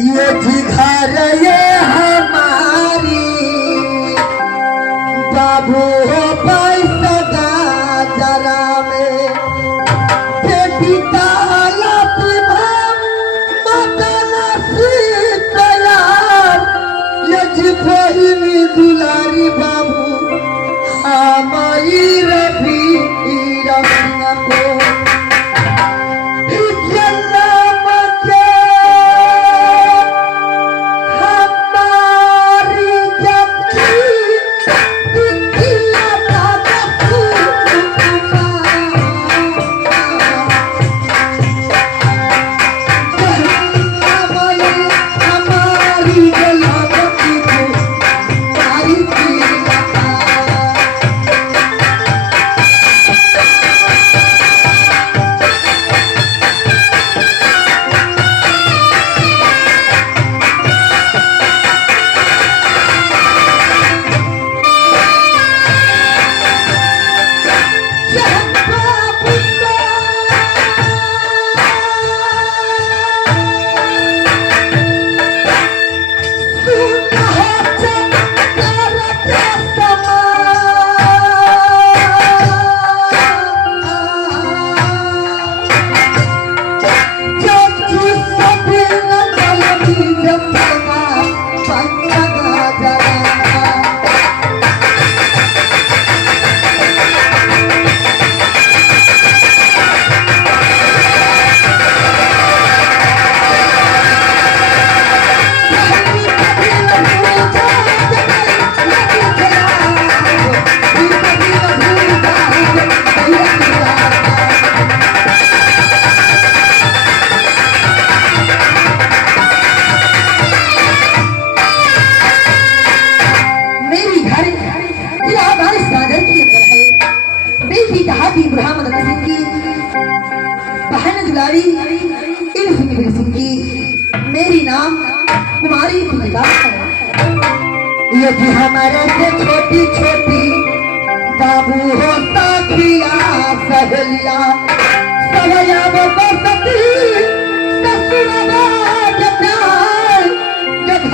ये थी घर ये हमारी बाबू हो पैसा जरा में बेटी ताला बहिनी दुलारी बाबू हमारी रवि रंग को मेरी नाम कुमारी यदि हमारे से छोटी छोटी बाबू हो साखिया सहेलिया सवया बसती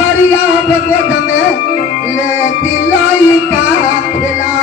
घरिया गोद में ले दिलाई का खिला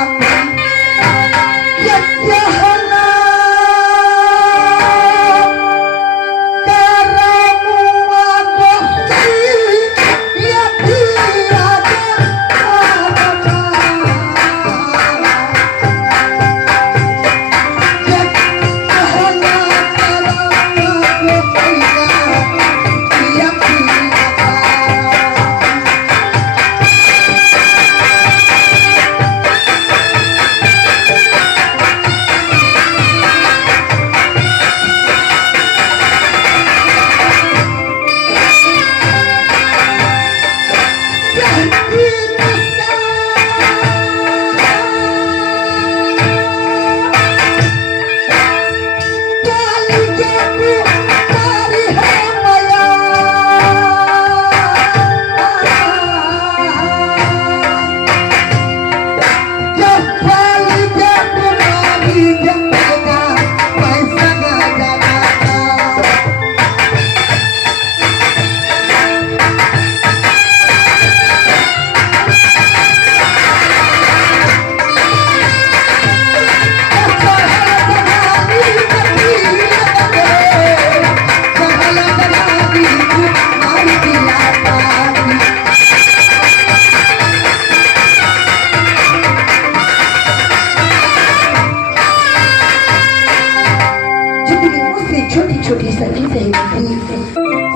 छोटी सखी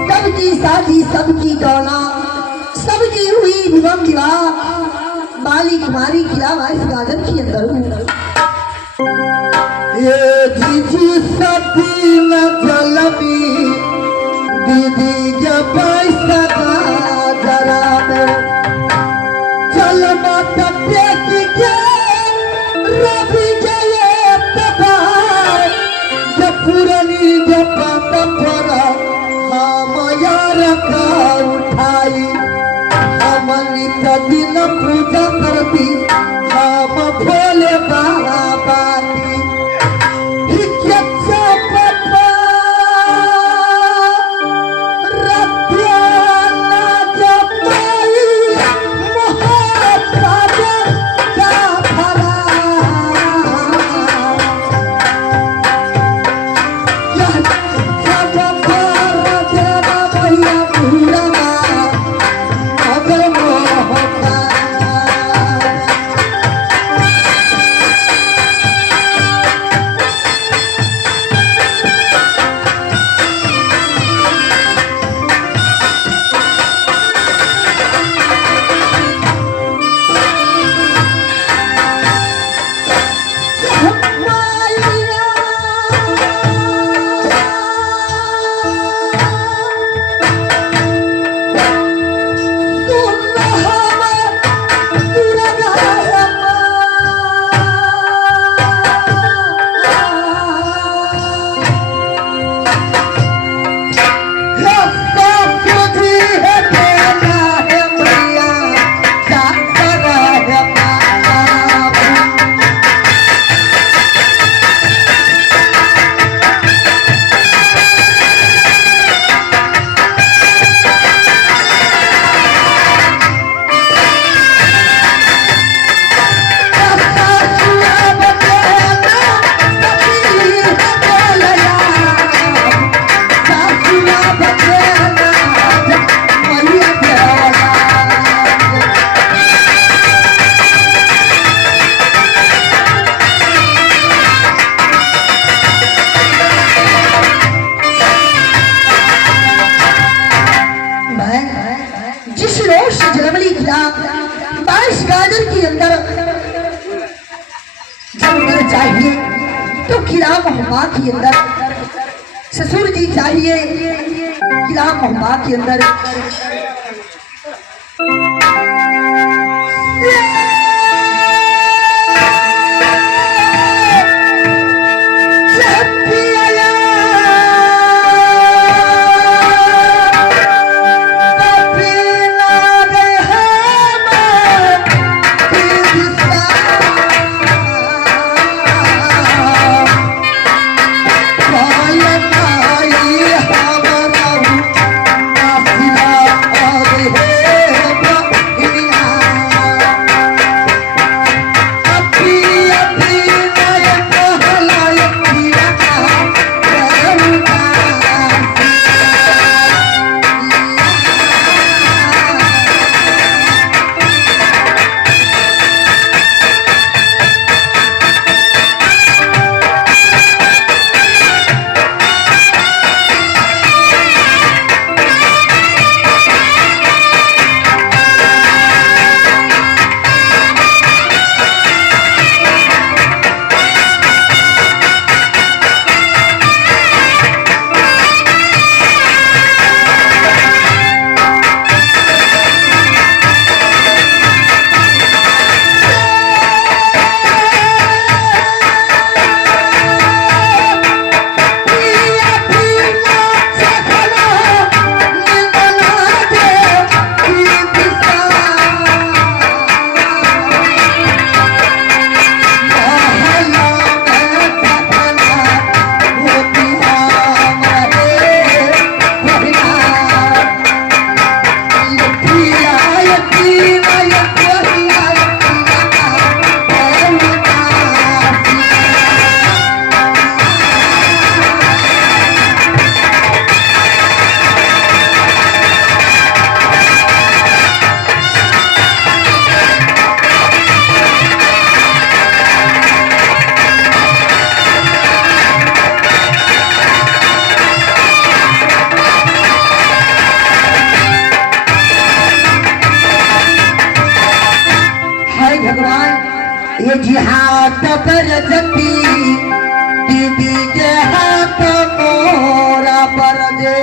सबकी शादी सबकी दौना सबकी हुई विवाह विवाह बाली कुमारी खिलावा इस गार्डन के अंदर ये जीजी सती न जलबी दीदी जब पैसा जरा में चल मत देख के रवि जय तबार जब पुरानी जब का उठाई हमनी दिन पूजा करती हम भोले बाबा की जलमली खिला 22 गाजर के अंदर जब घर चाहिए तो खिला महुआ के अंदर ससुर जी चाहिए खिला महुआ के अंदर ये जिहाद बरजती दीदी के हाथ मोरा बरजे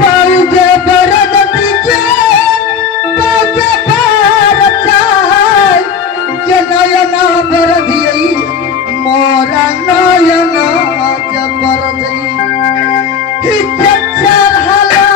पौजे बरजती के पौजे पर चाय के नयना बरदियई मोरा नयना जबर गई हिचे चढ़ला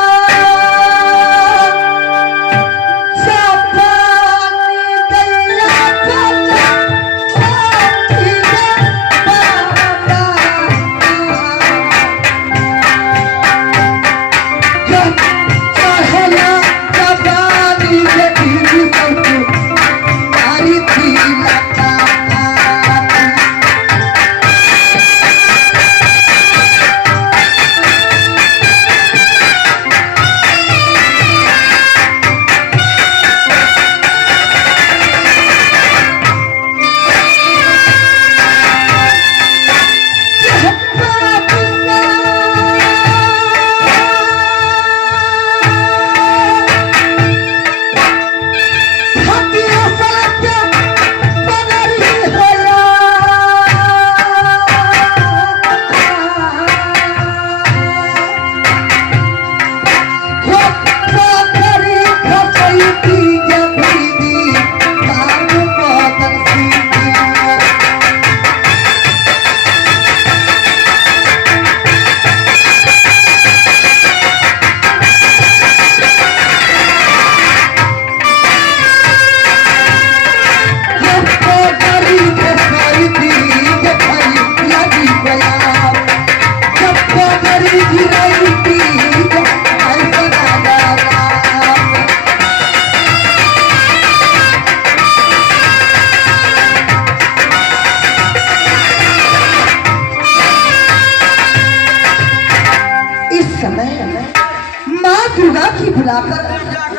बुलाकर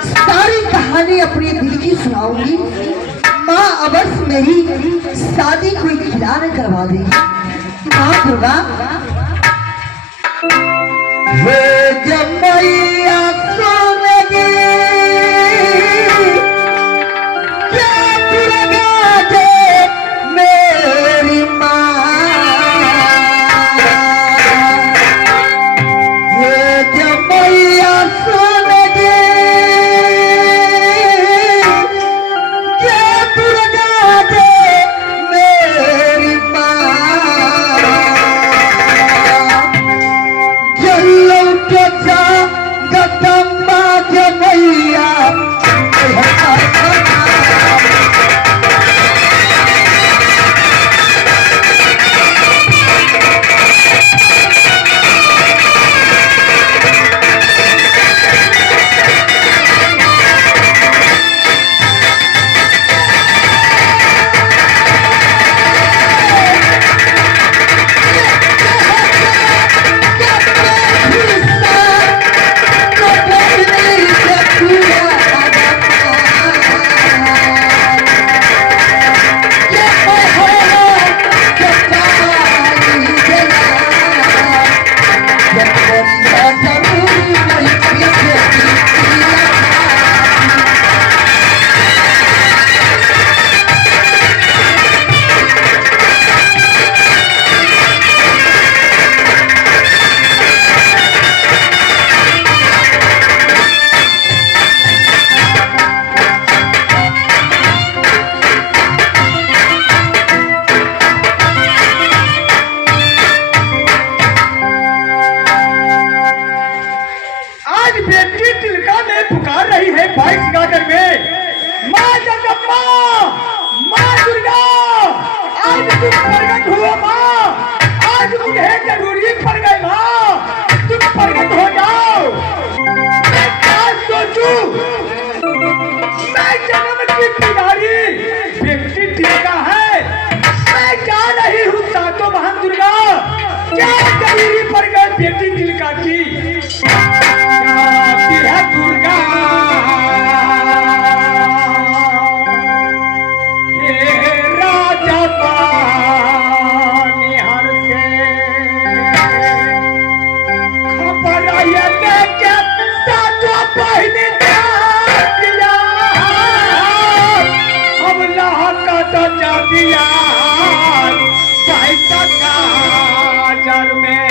सारी कहानी अपने दिल की सुनाऊंगी। माँ अवश्य मेरी शादी कोई खिला न करवा देगी। माँ दुर्गा जब मैया सुनेगी आज बेटी तिलका में पुकार रही है 22 गागर में, माँ जगदम्बा, माँ दुर्गा, आज तुम प्रकट हुआ माँ, आज मुझे जरूरी पड़ गई माँ, तुम प्रकट हो जाओ। मैं क्या सोचूं, मैं जन्म की पुजारी बेटी तिलका है, मैं जा रही हूँ सातों महान दुर्गा, क्या जरूरी पड़ गई बेटी तिलका की, है दुर्गा हे राजा निहार से खबर आया के सातों बहिनी दिया हम लहका तो जा दिया पैसा काजर में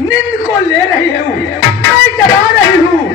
नींद को ले रही हूँ, मैं जला रही हूँ,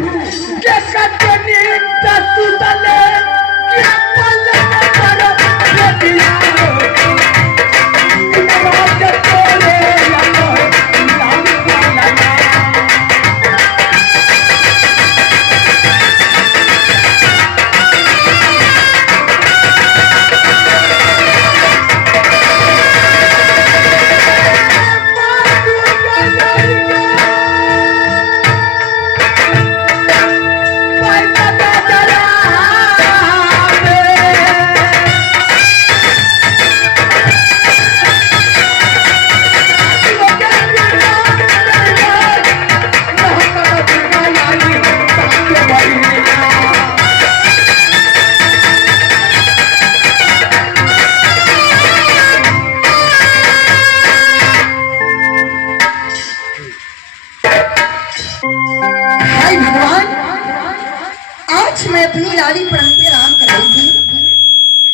मैं अपनी लाली प्रण पे आराम कर रही थी,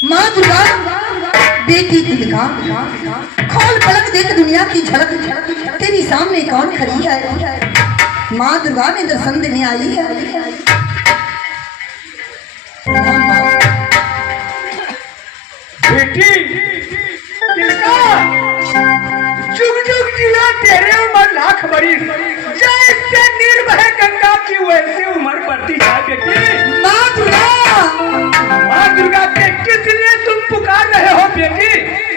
माँ दुर्गा बेटी तिलका खोल पलक देख दुनिया की झलक तेरी सामने कौन खड़ी है। माँ दुर्गा ने दर्शन देने आई है। बेटी तिलका जुग जुग जिया तेरे उम्र लाख बरिस, जैसे निर्भय गंगा की वैसे उम्र बढ़ती है बेटी। माँ दुर्गा के किस लिए तुम पुकार रहे हो बेटी,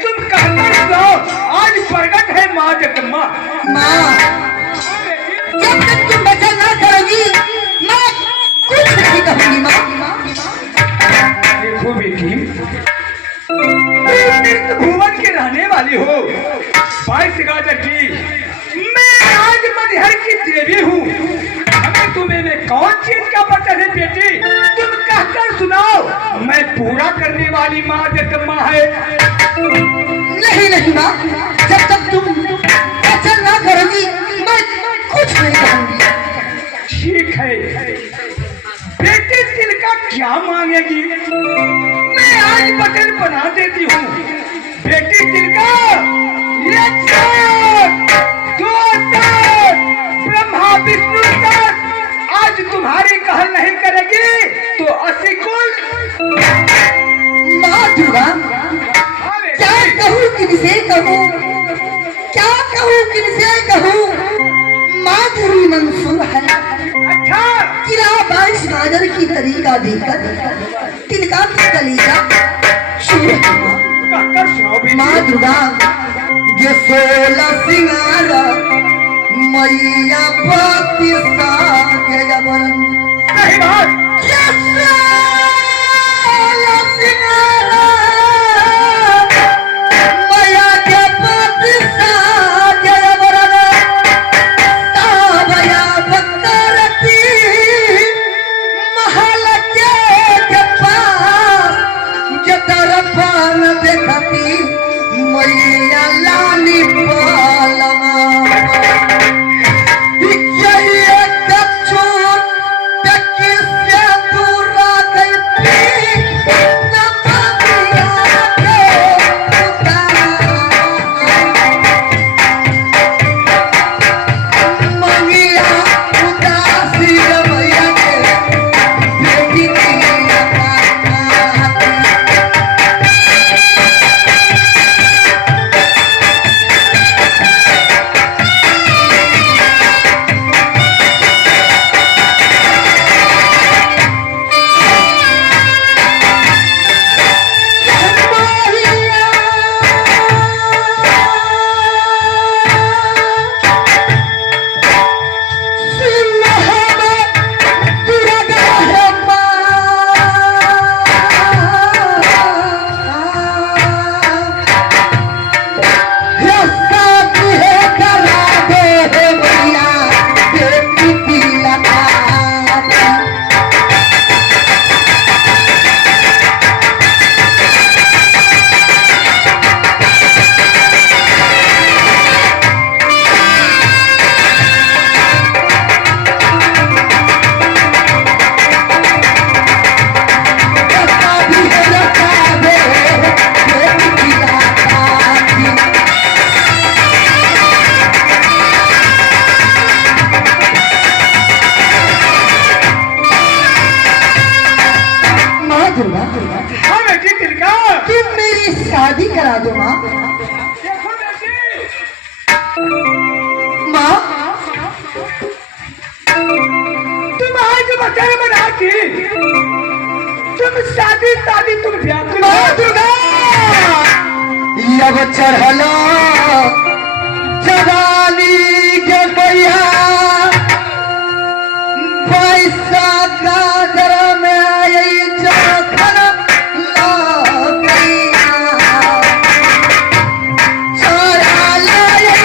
तुम कहकर जाओ आज प्रकट है माँ जगदम्बा। माँ जब तक तुम वचन ना करोगी मैं कुछ नहीं कहूंगी। माँ देखो बेटी, भुवन के रहने वाली हो 22 गाजर की, मैं आज मनिहर की देवी हूँ। हमें तुम्हें में कौन चीज का बचन है बेटी, तुम कहकर सुनाओ, मैं पूरा करने वाली माँ जगदम्बा है। नहीं नहीं माँ, जब तक तुम वचन ना करोगी मैं कुछ नहीं कहूंगी। ठीक है बेटी, तिलका क्या मांगेगी मैं आज बटन बना देती हूँ। बेटी तिलका ब्रह्मा विष्णु आज तुम्हारी कहल नहीं करेगी तो असिकुल। माँ दुर्गा क्या कहूँ किनसे कहूँ, क्या कहूँ किनसे कहूँ, माधुरी मंसूर है। अच्छा किला 22 गाजर की तरीका देकर तिलका की कलीजा शुरू हुआ। कहकर सुनाओ बेटी। माँ दुर्गा जो 16 सिंगार मैया पति सागे जबरन सही बात। जो 16 सिंगार मैया के पति सागे जबरन ताबया बकरती महल के पास जो तरफान देखती मैया लाली पालमा चाहिए कच्चों तक से दूर गई न पापिया के मंगिया उदासी मैया के बेटी की हाँ बेटी तिलका। तुम मेरी शादी करा दो माँ। देखो बेटी, माँ तुम आज बच्चे बना की तुम शादी तुम ब्याह माँ दुर्गा अब चढ़लो जवानी के मैया पैसा गाजर में आई जखन लगिया छोरा लाए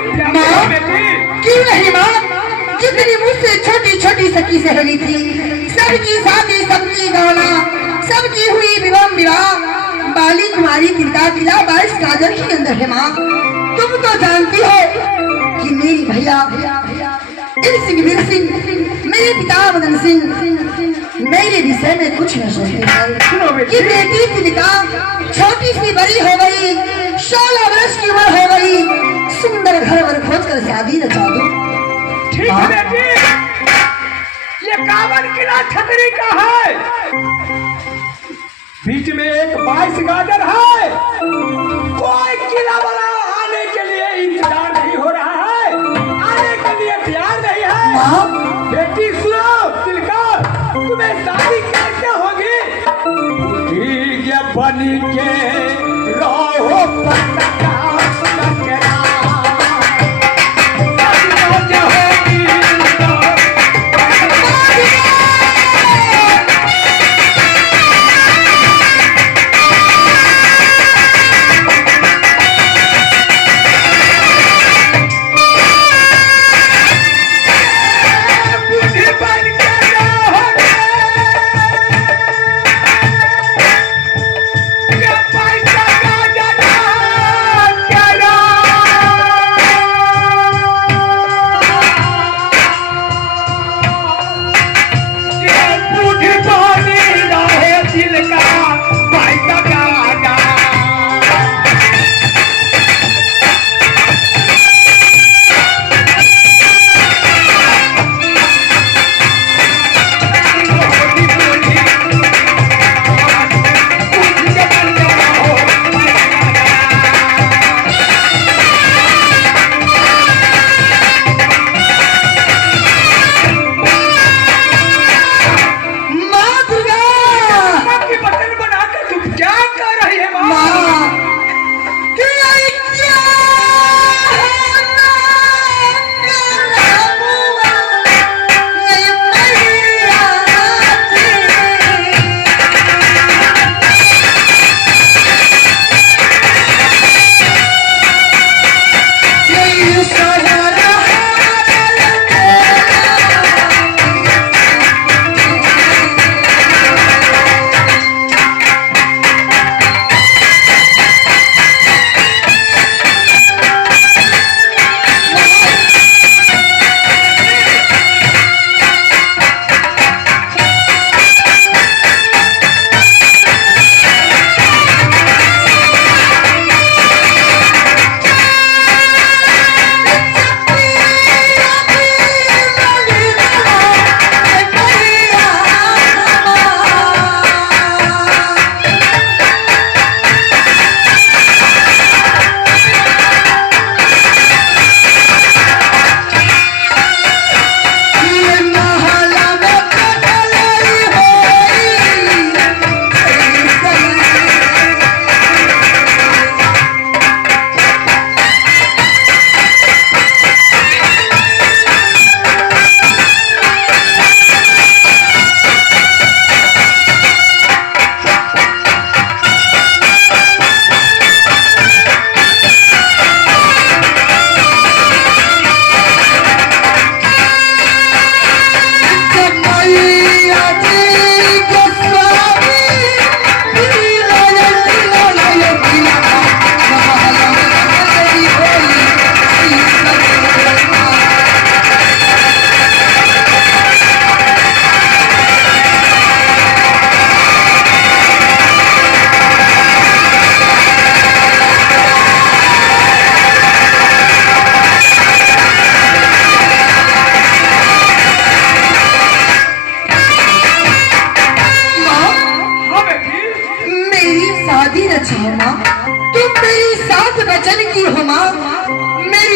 तुम क्या माँ, करो बेटी? क्यों नहीं माँ? जितनी मुझसे छोटी छोटी सखी सहेली थी, सबकी शादी, सबकी गौना, सबकी हुई विवाह। बाली कुमारी तिलका किला 22 गाजर के अंदर है माँ। तुम तो जानती हो कि मेरी भैया सिंह वीर सिंह, मेरे पिता मदन सिंह मेरे विषय में कुछ न सोचते हैं कि बेटी तिलका छोटी सी बड़ी हो गई, 16 वर्ष की उम्र हो गई, सुंदर घर वर खोज कर शादी रचा दो। ठीक है बेटी, ये कावन किला छतरी का है, बीच में एक 22 गाजर है। कोई किला वाला आने के लिए इंतजार नहीं हो रहा है, आने के लिए तैयार नहीं है। माँ, बेटी सुनो, तिलका तुम्हें शादी कैसे होगी? ठीक है, बनी के रहो पतंगा सुलगरा।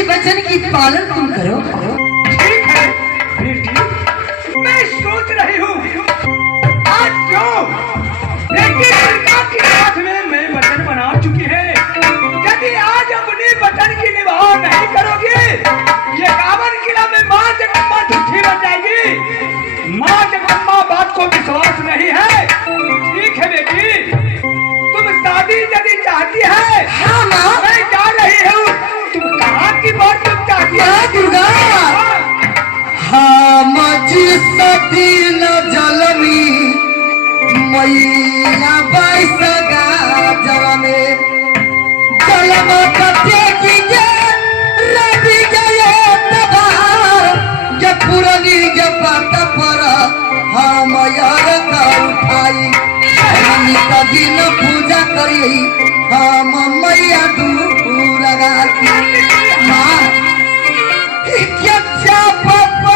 वचन की पालन तुम करो। ठीक है बेटी, मैं सोच रही हूँ आज क्यों बेटी दुर्गा की साथ में मैं वचन बना चुकी है। यदि आज अपनी वचन की निभाव नहीं करोगी, ये कावन किला में माँ जगदम्बा झूठी बन जाएगी। माँ जगदम्बा बात को विश्वास नहीं है। ठीक है बेटी, तुम शादी यदि चाहती है, हाँ माँ, मैं जा रही हूँ। तुम कहाँ की बात माँ दुर्गा हम जिस दिन जलमी मैया बैसगा जब में जलम कटे की रवि गए तबार जब पुरानी जब बात पर हम यार का उठाई हम कभी न पूजा करी हम मैया दूर लगा की माँ क्या पापा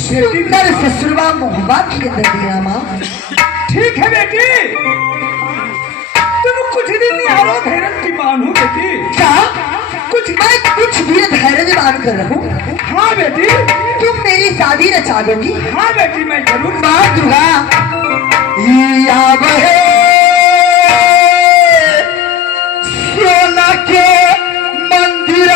सुंदर ससुरवा मोहब्बा की दिया माँ ठीक है बेटी, तुम कुछ दिन निहारो धैर्य की मान हो बेटी। क्या मैं कुछ भी धैर्य मान कर रहा हूँ? हाँ बेटी। तुम मेरी शादी रचा दोगी? हाँ बेटी मैं जरूर। माँ दुर्गा सोना के मंदिर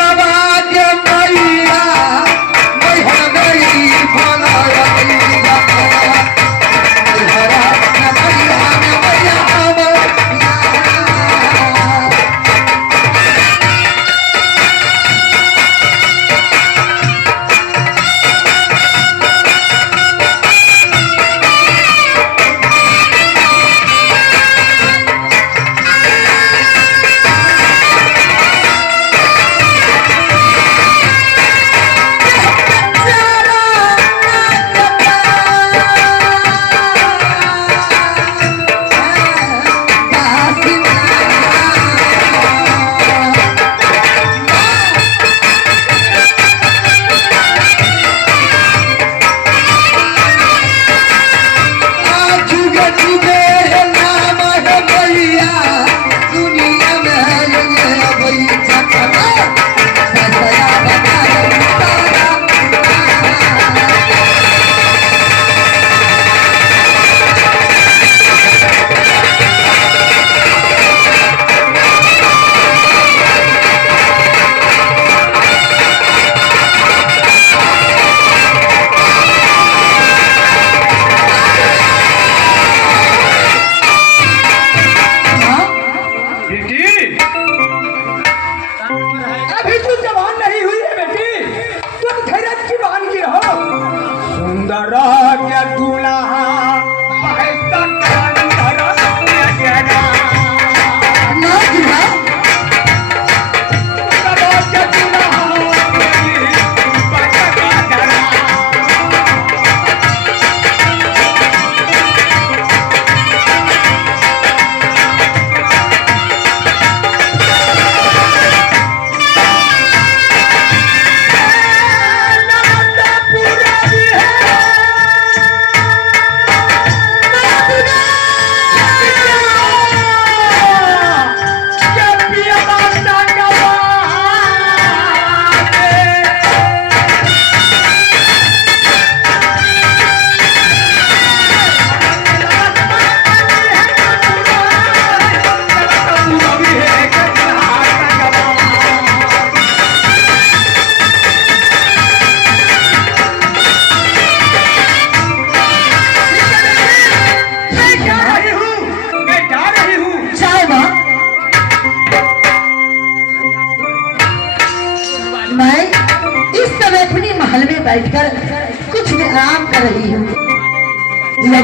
बैठकर कुछ भी आराम कर रही हूँ।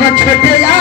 जब छोटे या